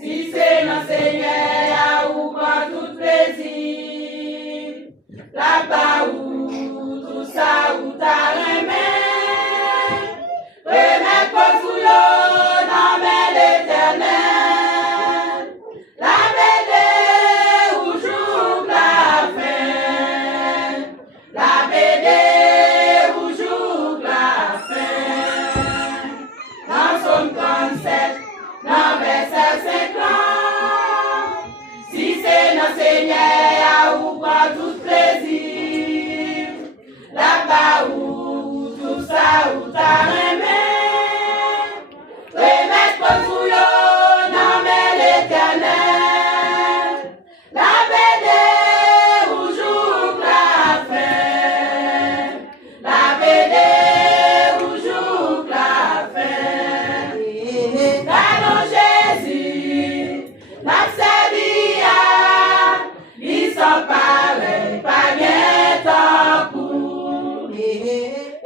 Si c'est notre Seigneur, ou pas tout plaisir, là-bas où tout ça, où t'as remis, remettre pas sous l'eau, non mais l'éternel, la BD où joue la fin, la BD où joue la fin, dans son 37, dans verset 50, si c'est notre Seigneur ou pas tout plaisir, là-bas où tout ça où t'as aimé, remettre pas sous l'eau, non mais l'éternel, la BD où joue la fin, la BD où joue la fin, dans Jésus, n'a servi à, ils sont pareils, pas bien tant pour.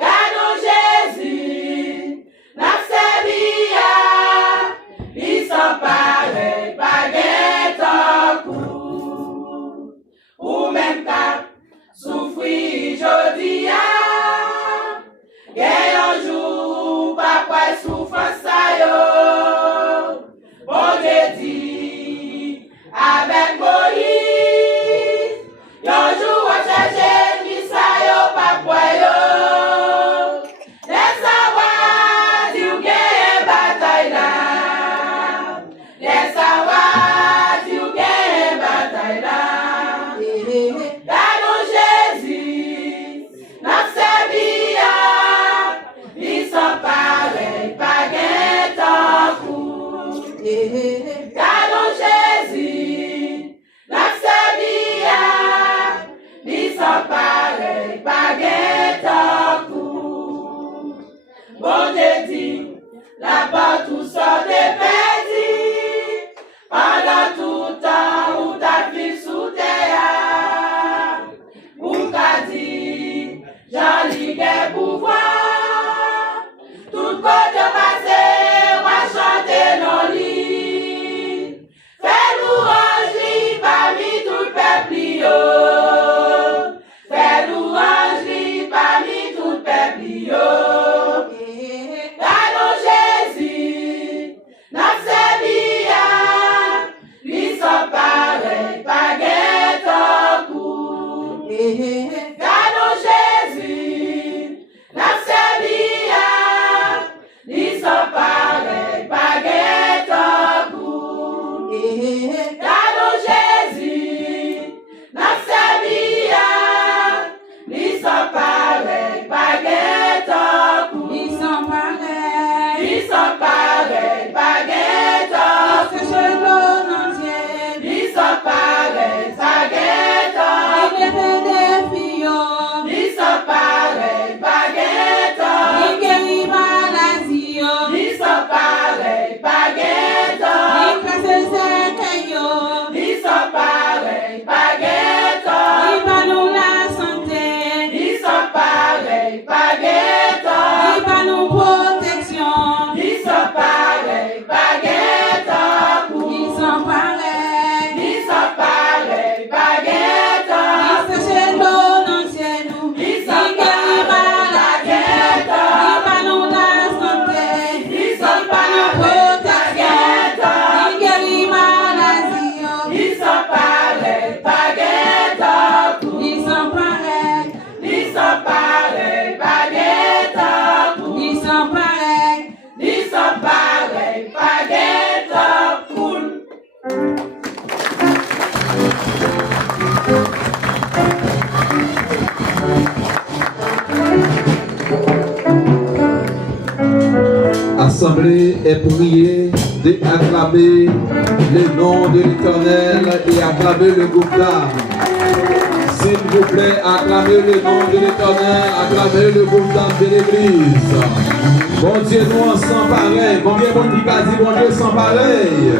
Dans Jésus, n'a servi à, ils sont pareils, pas bien tant pour. Ou même qu'à souffrir jodi à, gagne un jour, papa souffre ça yo. Bon Dieu dit, avec Moïse, yon jour à chercher, ni ça yo papa yo. Laisse savoir, si vous gagnez bataille là. Laisse savoir, si vous gagnez bataille là. Dans Jésus, n'a servi à, ils sont pareils, pas gain tant coup. Dans Jésus, n'a servi à, ils sont pareils, pas gain tant coup. Bon Dieu dit, la porte où sort des petits, pendant tout temps où ta vie sous terre, ou qu'a dit, j'en ligue pouvoir, tout côté passé, moi chanter nos lits, fais louange li parmi tout le peuple yo, fais louange li parmi tout le peuple yo. Dans Jésus, n'a servi à, lui sont pareils, pas gain tant coup. Dans Jésus, n'a servi à, lui sont pareils, pas gain tant coup. Dans Jésus, n'a servi à, lui sont pareils, pas gain tant coup. Ils sont pareils, pas gain tant coup. Ils sont pareils, pas gain tant coup. Ils sont pareils, pas gain tant coup. Ils sont pareils, pas gain tant coup. Ils sont pareils, pas gain tant coup. Ils sont pareils, pas gain tant coup. Ils sont pareils, pas gain tant coup. Ils sont pareils, pas gain tant coup. Ils sont pareils, pas gain tant coup. Ils sont pareils, pas gain tant coup. Ils sont pareils, pas gain tant coup. Ils sont pareils, pas gain tant coup. Assemblée est priée d'acclamer le nom de l'Éternel et acclamer le groupe d'âmes. S'il vous plaît, acclamez le nom de l'Éternel, acclamez le groupe d'âmes de l'Église. Bon Dieu, nous en sommes pareils. Combien de monde qui a dit bon Dieu sans pareil?